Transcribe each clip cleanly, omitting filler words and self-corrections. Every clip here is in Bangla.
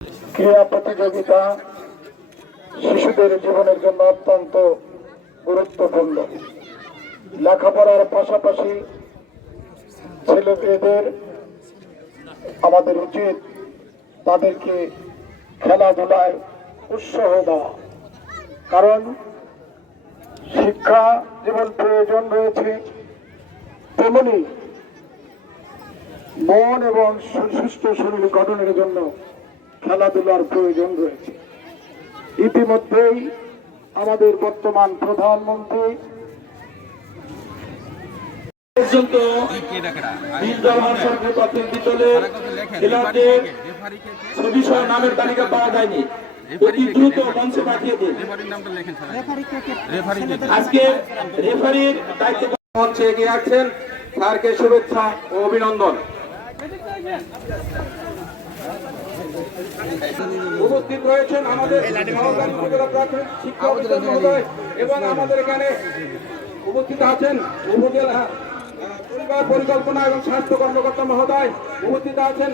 ক্রীড়া প্রতিযোগিতা শিশুদের জীবনের জন্য অত্যন্ত গুরুত্বপূর্ণ। লেখাপড়ার পাশাপাশি ছেলেমেয়েদের আমাদের উচিত তাদেরকে খেলাধুলায় উৎসাহ দেওয়া, কারণ শিক্ষা যেমন প্রয়োজন রয়েছে তেমনি মন এবং সুস্থ শরীর গঠনের জন্য খেলাধুলার প্রয়োজন রয়েছে। ইতিমধ্যেই আমাদের বর্তমান প্রধানমন্ত্রী পর্যন্ত নামের তালিকা পাওয়া যায়নি। অতি দ্রুত মঞ্চে পাঠিয়ে দিন। আজকে রেফারির দায়িত্ব হচ্ছে এগিয়ে আসছেন, স্যারকে শুভেচ্ছা ও অভিনন্দন। উপস্থিত রয়েছেন আমাদের প্রাথমিক শিক্ষক মহোদয় এবং আমাদের এখানে উপস্থিত আছেন উপজেলা পরিবার পরিকল্পনা এবং স্বাস্থ্য কর্মকর্তা মহোদয়, উপস্থিত আছেন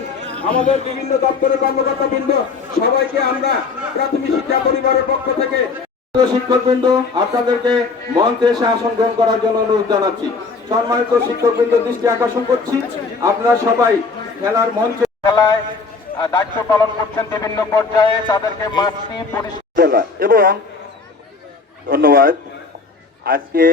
আমাদের বিভিন্ন দপ্তরের কর্মকর্তা বৃন্দ। সবাইকে আমরা প্রাথমিক শিক্ষা পরিবারের পক্ষ থেকে শিক্ষকবৃন্দ আপনাদেরকে মঞ্চে এসে আসন গ্রহণ করার জন্য অনুরোধ জানাচ্ছি। সম্মানিত শিক্ষকবৃন্দ দৃষ্টি আকর্ষণ করছি, আপনারা সবাই খেলার মঞ্চে খেলায় দায়িত্ব পালন করছেন বিভিন্ন পর্যায়ে, তাদেরকে মাঠটি পরিষ্কার এবং ধন্যবাদ। আজকে